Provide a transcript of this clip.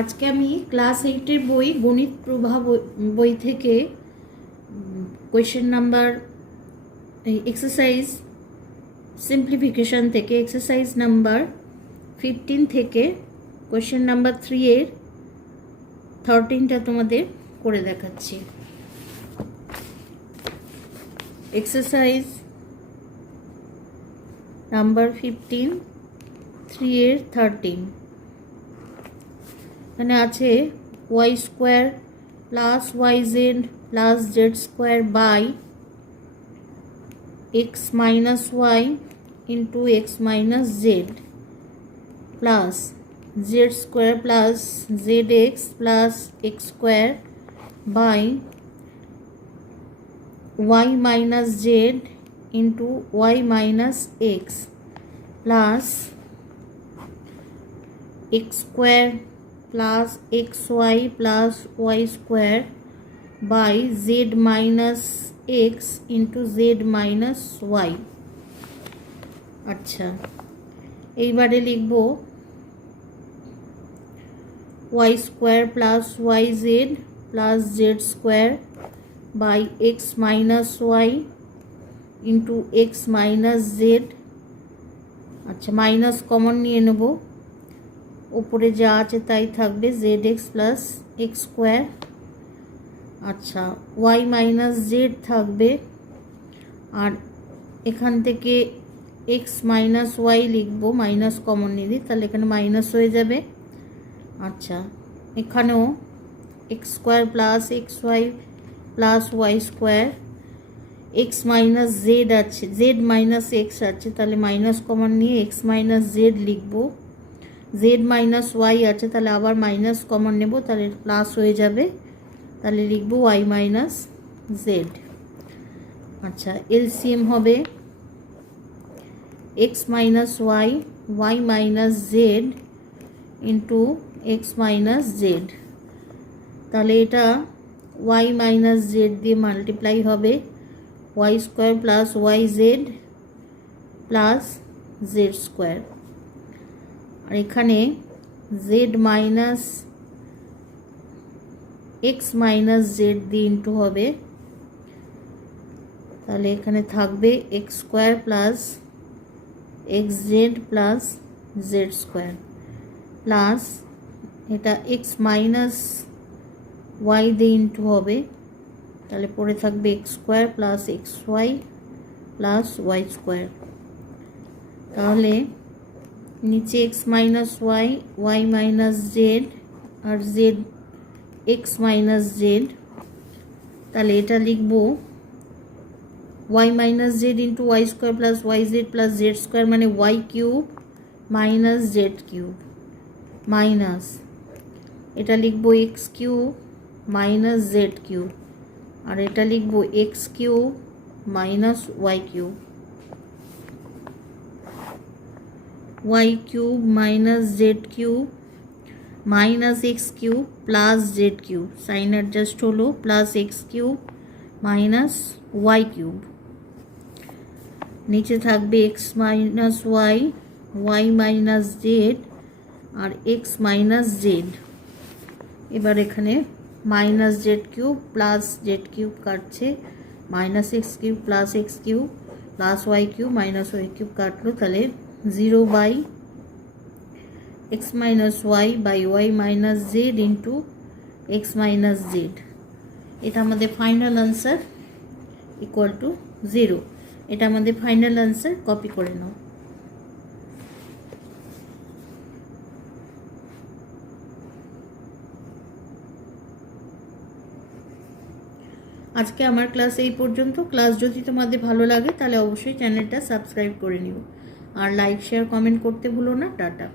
আজকে আমি ক্লাস 8-এর বই গণিত প্রভা বই থেকে কোয়েশ্চেন নাম্বার এক্সারসাইজ সিম্পলিফিকেশন থেকে এক্সারসাইজ নাম্বার 15 থেকে কোয়েশ্চেন নাম্বার 3-এর 13টা তোমাদের করে দেখাচ্ছি। এক্সারসাইজ নাম্বার 15 3-এর 13 এখানে আছে y square plus yz plus z square by x minus y into x minus z plus z square plus zx plus x square by y minus z into y minus x plus x square plus xy plus y square by z minus x into z minus y। আচ্ছা, এইবারে লিখব y square plus yz plus z square by x minus y into x minus z। আচ্ছা, minus common নিয়ে নেব, উপরে যা আছে তাই থাকবে zx প্লাস x স্কোয়ার। আচ্ছা, y মাইনাস z থাকবে, আর এখান থেকে x মাইনাস y লিখবো, মাইনাস কমন নিলে তাহলে এখানে মাইনাস হয়ে যাবে। আচ্ছা, এখানেও x square plus xy plus y square, x minus z আছে, z মাইনাস x আছে, তাহলে মাইনাস কমন নিয়ে x মাইনাস z লিখবো। z মাইনাস y আছে, তাহলে আবার মাইনাস কমন নেব, তাহলে প্লাস হয়ে যাবে, তাহলে লিখবো y মাইনাস z। আচ্ছা, এলসিএম হবে x minus y, y minus z into x minus z। তাহলে এটা y মাইনাস z দিয়ে মাল্টিপ্লাই হবে, y square plus yz plus z square, আর এখানে z minus x minus z দিয়ে ইন্টু হবে, তাহলে এখানে থাকবে x square plus xz plus z square plus এটা x মাইনাস y দিয়ে ইন্টু হবে, তাহলে পড়ে থাকবে x square plus xy plus y square. তাহলে নিচে x minus y, y minus z আর z x মাইনাস z, তাহলে এটা লিখব y minus z into y square plus yz plus z square, মানে y cube minus z cube minus এটা লিখব x cube minus z cube, আর এটা লিখব x cube minus y cube, y cube minus z cube minus x cube plus z cube, sign adjust হলো, plus x cube minus y cube. নিচে থাকবে x minus y, y minus z আর x minus z। এবার এখানে minus z cube plus z cube কাটছে, minus x cube plus x cube plus y cube minus y cube কাটলো, তাহলে 0 by x minus y by y minus z into x minus z। এটা আমাদের final answer equal to 0। এটা আমাদের final answer, copy করে নাও। আজকে আমার class এই পর্যন্ত। ক্লাস যদি তোমাদের ভালো লাগে তাহলে অবশ্যই চ্যানেলটা সাবস্ক্রাইব করে নিও, আর লাইক শেয়ার কমেন্ট করতে ভুলো না। টাটা।